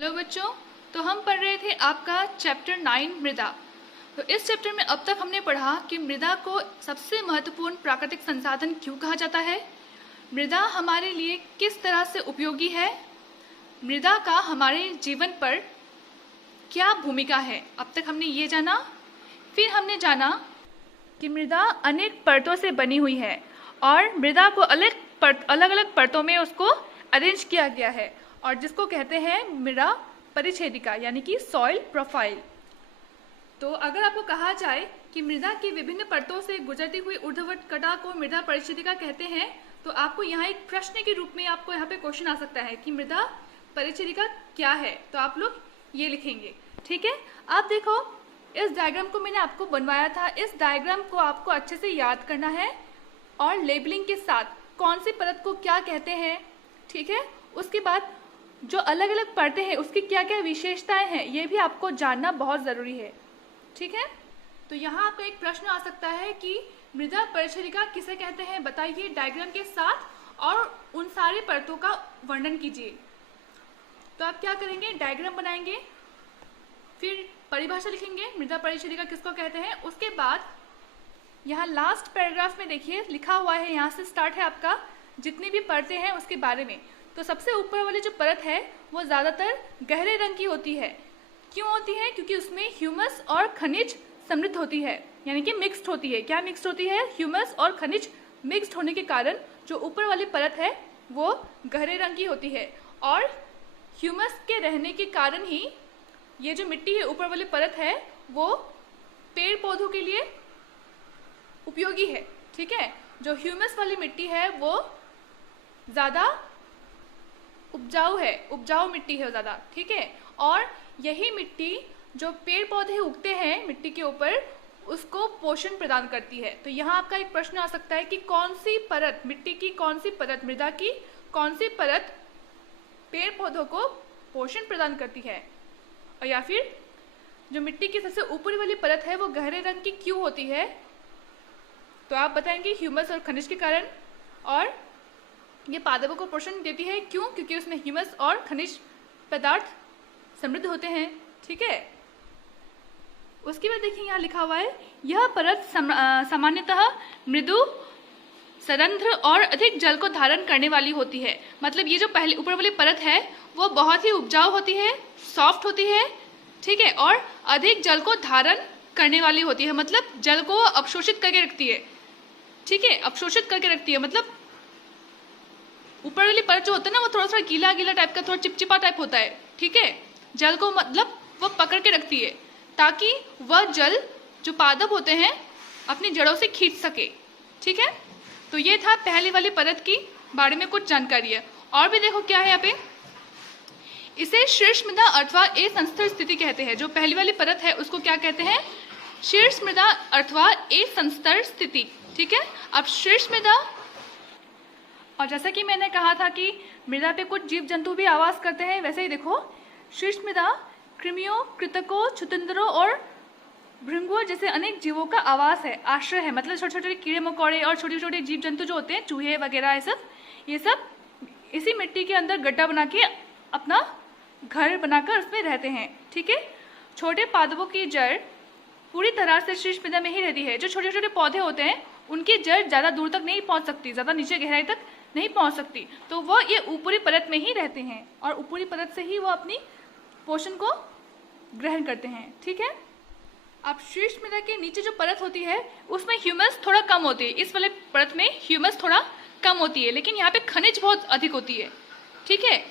Hello बच्चों, तो हम पढ़ रहे थे आपका चैप्टर 9 मृदा। तो इस चैप्टर में अब तक हमने पढ़ा कि मृदा को सबसे महत्वपूर्ण प्राकृतिक संसाधन क्यों कहा जाता है, मृदा हमारे लिए किस तरह से उपयोगी है, मृदा का हमारे जीवन पर क्या भूमिका है। अब तक हमने ये जाना। फिर हमने जाना कि मृदा अनेक परतों से बनी हुई है और मृदा को अलग अलग परतों में उसको अरेंज किया गया है और जिसको कहते हैं मृदा परिच्छेदिका यानी कि सॉइल प्रोफाइल। तो अगर आपको कहा जाए कि मृदा की विभिन्न परतों से गुजरती हुई ऊर्ध्वाधर कटा को मृदा परिच्छेदिका कहते हैं, तो आपको यहाँ एक प्रश्न के रूप में आपको यहाँ पे क्वेश्चन आ सकता है कि मृदा परिच्छेदिका क्या है। तो आप लोग ये लिखेंगे, ठीक है। आप देखो, इस डायग्राम को मैंने आपको बनवाया था। इस डायग्राम को आपको अच्छे से याद करना है और लेबलिंग के साथ कौन सी परत को क्या कहते हैं, ठीक है। उसके बाद जो अलग अलग परतें हैं उसकी क्या क्या विशेषताएं हैं ये भी आपको जानना बहुत ज़रूरी है, ठीक है। तो यहाँ आपका एक प्रश्न आ सकता है कि मृदा परिच्छेदिका किसे कहते हैं, बताइए डायग्राम के साथ और उन सारी परतों का वर्णन कीजिए। तो आप क्या करेंगे, डायग्राम बनाएंगे, फिर परिभाषा लिखेंगे मृदा परिच्छेदिका किसको कहते हैं। उसके बाद यहाँ लास्ट पैराग्राफ में देखिए लिखा हुआ है, यहाँ से स्टार्ट है आपका जितनी भी परतें हैं उसके बारे में। तो सबसे ऊपर वाली जो परत है वो ज़्यादातर गहरे रंग की होती है। क्यों होती है? क्योंकि उसमें ह्यूमस और खनिज समृद्ध होती है, यानी कि मिक्स्ड होती है। क्या मिक्स्ड होती है? ह्यूमस और खनिज मिक्स्ड होने के कारण जो ऊपर वाली परत है वो गहरे रंग की होती है और ह्यूमस के रहने के कारण ही ये जो मिट्टी है ऊपर वाली परत है वो पेड़ पौधों के लिए उपयोगी है, ठीक है। जो ह्यूमस वाली मिट्टी है वो ज़्यादा उपजाऊ मिट्टी है ज़्यादा, ठीक है। और यही मिट्टी जो पेड़ पौधे उगते हैं मिट्टी के ऊपर उसको पोषण प्रदान करती है। तो यहाँ आपका एक प्रश्न आ सकता है कि कौन सी परत, मिट्टी की कौन सी परत, मृदा की कौन सी परत पेड़ पौधों को पोषण प्रदान करती है, और या फिर जो मिट्टी की सबसे ऊपरी वाली परत है वो गहरे रंग की क्यों होती है। तो आप बताएंगे ह्यूमस और खनिज के कारण, और ये पादपों को पोषण देती है क्यों? क्योंकि उसमें ह्यूमस और खनिज पदार्थ समृद्ध होते हैं, ठीक है। उसके बाद देखिए यहाँ लिखा हुआ है यह परत सामान्यतः मृदु, सरंध्र और अधिक जल को धारण करने वाली होती है। मतलब ये जो पहले ऊपर वाली परत है वो बहुत ही उपजाऊ होती है, सॉफ्ट होती है, ठीक है, और अधिक जल को धारण करने वाली होती है। मतलब जल को अवशोषित करके रखती है, ठीक है, अवशोषित करके रखती है। मतलब ऊपर वाली परत जो होता है ना वो थोड़ा थोड़ा गीला गीला टाइप का, थोड़ा चिपचिपा टाइप होता है, ठीक है। जल को मतलब वो पकड़ के रखती है ताकि वह जल जो पादप होते हैं अपनी जड़ों से खींच सके, ठीक है। तो ये था पहली वाली परत की बारे में कुछ जानकारी है। और भी देखो क्या है यहाँ पे, इसे शीर्ष मृदा अथवा ए संस्तर स्थिति कहते हैं। जो पहली वाली परत है उसको क्या कहते हैं? शीर्ष मृदा अथवा ए संस्तर स्थिति, ठीक है। अब शीर्ष मृदा, और जैसा कि मैंने कहा था कि मृदा पे कुछ जीव जंतु भी आवास करते हैं, वैसे ही देखो शीर्ष मृदा कृमियों, कृतकों, छुतंदरों और भृंगुओं जैसे अनेक जीवों का आवास है, आश्रय है। मतलब छोटे छोटे कीड़े मकोड़े और छोटे छोटे जीव जंतु जो होते हैं, चूहे वगैरह, ये सब इसी मिट्टी के अंदर गड्ढा बना के अपना घर बनाकर उसमें रहते हैं, ठीक है। छोटे पादपों की जड़ पूरी तरह से शीर्ष मृदा में ही रहती है। जो छोटे छोटे पौधे होते हैं उनकी जड़ ज़्यादा दूर तक नहीं पहुंच सकती, ज़्यादा नीचे गहराई तक नहीं पहुंच सकती, तो वो ये ऊपरी परत में ही रहते हैं और ऊपरी परत से ही वो अपनी पोषण को ग्रहण करते हैं, ठीक है। अब शीर्ष मृदा के नीचे जो परत होती है उसमें ह्यूमस थोड़ा कम होती है। इस वाले परत में ह्यूमस थोड़ा कम होती है, लेकिन यहाँ पे खनिज बहुत अधिक होती है, ठीक है।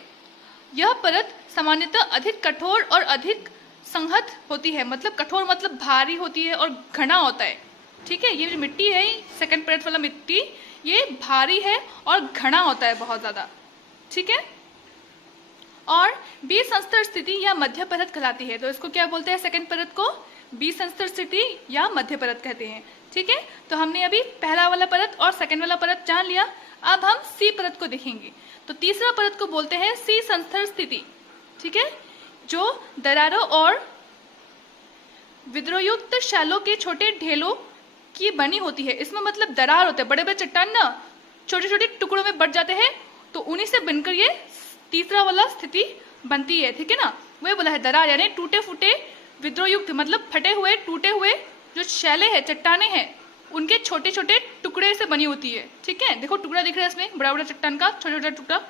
यह परत सामान्यतः अधिक कठोर और अधिक संहत होती है। मतलब कठोर मतलब भारी होती है और घना होता है, ठीक है। ये जो मिट्टी है सेकंड परत वाला मिट्टी ये भारी है और घना होता है बहुत ज़्यादा, ठीक है। और बी संस्तर स्थिति या मध्य परत कहलाती है। तो इसको क्या बोलते हैं? सेकंड परत को बी संस्तर स्थिति या मध्य परत कहते हैं, ठीक है। तो हमने अभी पहला वाला परत और सेकंड वाला परत जान लिया। अब हम सी परत को देखेंगे। तो तीसरा परत को बोलते हैं सी संस्तर स्थिति, ठीक है, जो दरारों और विद्रोहयुक्त शैलों के छोटे ढेलों की बनी होती है। इसमें मतलब दरार होते हैं, बड़े बड़े चट्टान ना छोटे छोटे टुकड़ों में बट जाते हैं, तो उन्हीं से बनकर ये तीसरा वाला स्थिति बनती है, ठीक है ना, वही बोला है दरार, यानी टूटे फूटे विद्रोहयुक्त, मतलब फटे हुए टूटे हुए जो शैले हैं, चट्टाने हैं, उनके छोटे छोटे टुकड़े से बनी होती है, ठीक है। देखो टुकड़ा दिख रहा है इसमें, बड़ा बड़ा चट्टान का छोटा छोटा टुकड़ा,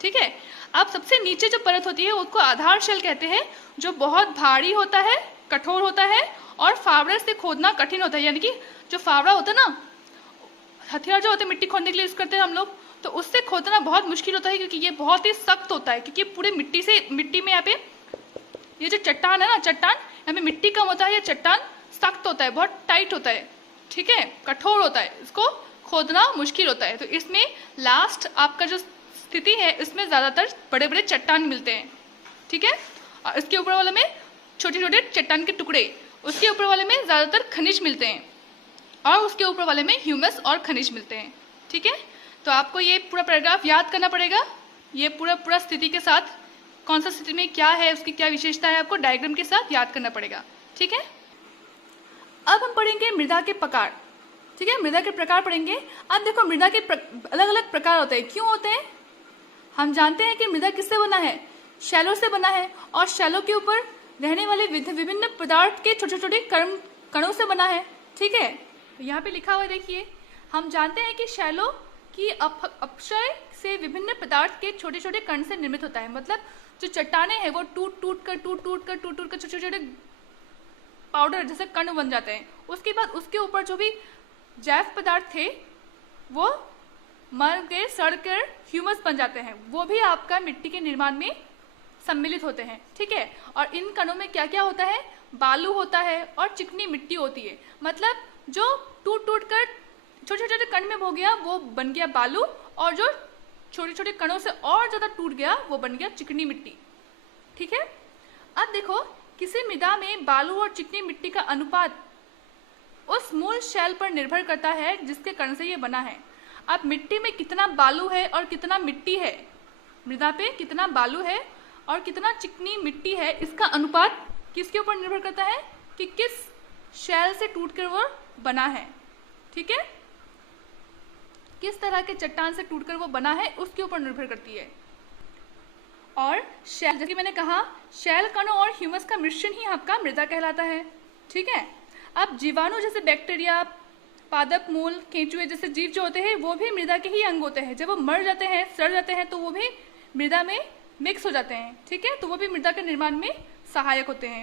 ठीक है। अब सबसे नीचे जो परत होती है उसको आधार शेल कहते हैं, जो बहुत भारी होता है, कठोर होता है और फावड़े से खोदना कठिन होता है। यानी कि जो फावड़ा होता है ना, हथियार जो होते हैं मिट्टी खोदने के लिए यूज करते हैं हम लोग, तो उससे खोदना बहुत मुश्किल होता है, क्योंकि ये बहुत ही सख्त होता है, क्योंकि पूरे मिट्टी में यहाँ पे ये जो चट्टान है ना, चट्टान यहाँ पे मिट्टी कम होता है, ये चट्टान सख्त होता है, बहुत टाइट होता है, ठीक है, कठोर होता है, इसको खोदना मुश्किल होता है। तो इसमें लास्ट आपका जो स्थिति है, इसमें ज्यादातर बड़े बड़े चट्टान मिलते हैं, ठीक है। और इसके ऊपर वाले में छोटे छोटे चट्टान के टुकड़े, उसके ऊपर वाले में ज्यादातर खनिज मिलते हैं, और उसके ऊपर वाले में ह्यूमस और खनिज मिलते हैं, ठीक है। तो आपको ये पूरा पैराग्राफ याद करना पड़ेगा, ये पूरा स्थिति के साथ, कौन सा स्थिति में क्या है, उसकी क्या विशेषता है, आपको डायग्राम के साथ याद करना पड़ेगा, ठीक है। अब हम पढ़ेंगे मृदा के प्रकार, ठीक है, मृदा के प्रकार पढ़ेंगे। अब देखो मृदा के अलग अलग प्रकार होते हैं, क्यों होते हैं? हम जानते हैं कि मृदा किससे बना है, शैलों से बना है, और शैलों के ऊपर रहने वाले विभिन्न पदार्थ के छोटे छोटे कणों से बना है, ठीक है। यहाँ पे लिखा हुआ देखिए, हम जानते हैं कि शैलों की अपक्षय से विभिन्न पदार्थ के छोटे छोटे कण से निर्मित होता है। मतलब जो चट्टाने हैं वो टूट टूट कर छोटे छोटे पाउडर जैसे कण बन जाते हैं। उसके बाद उसके ऊपर जो भी जैव पदार्थ थे वो मर के सड़ कर ह्यूमस बन जाते हैं, वो भी आपका मिट्टी के निर्माण में सम्मिलित होते हैं, ठीक है। और इन कणों में क्या क्या होता है, बालू होता है और चिकनी मिट्टी होती है। मतलब जो टूट टूट कर छोटे छोटे कण में हो गया वो बन गया बालू, और जो छोटे छोटे कणों से और ज्यादा टूट गया वो बन गया चिकनी मिट्टी, ठीक है। अब देखो किसी मृदा में बालू और चिकनी मिट्टी का अनुपात उस मूल शैल पर निर्भर करता है जिसके कण से ये बना है। अब मिट्टी में कितना बालू है और कितना मिट्टी है, मृदा पे कितना बालू है और कितना चिकनी मिट्टी है, इसका अनुपात किसके ऊपर निर्भर करता है कि किस शैल से टूटकर वो बना है, ठीक है, किस तरह के चट्टान से टूटकर वो बना है उसके ऊपर निर्भर करती है। और शैल, जैसे मैंने कहा, शैल कणों और ह्यूमस का मिश्रण ही आपका मृदा कहलाता है, ठीक है। अब जीवाणु जैसे बैक्टीरिया, पादप मूल, केंचुए जैसे जीव जो होते हैं वो भी मृदा के ही अंग होते हैं। जब वो मर जाते हैं, सड़ जाते हैं, तो वो भी मृदा में मिक्स हो जाते हैं, ठीक है, तो वो भी मृदा के निर्माण में सहायक होते हैं।